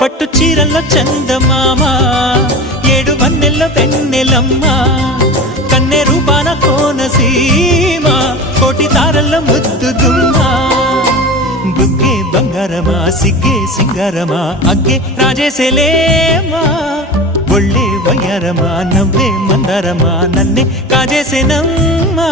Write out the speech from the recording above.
పట్టు చీరల్లో చందమామ ఏడు వన్నెల్లో వెన్నెలమ్మ కన్నె రూపాన కోనసీమ కోటి తారల్లో ముద్దు గుమ్మ బుగ్గే బంగారమా సిగ్గే సింగారమా అగ్గే రాజేసేలేమా ఒళ్ళే వయ్యారమా నవ్వే మందారమా నన్నే కాజేసేనమ్మా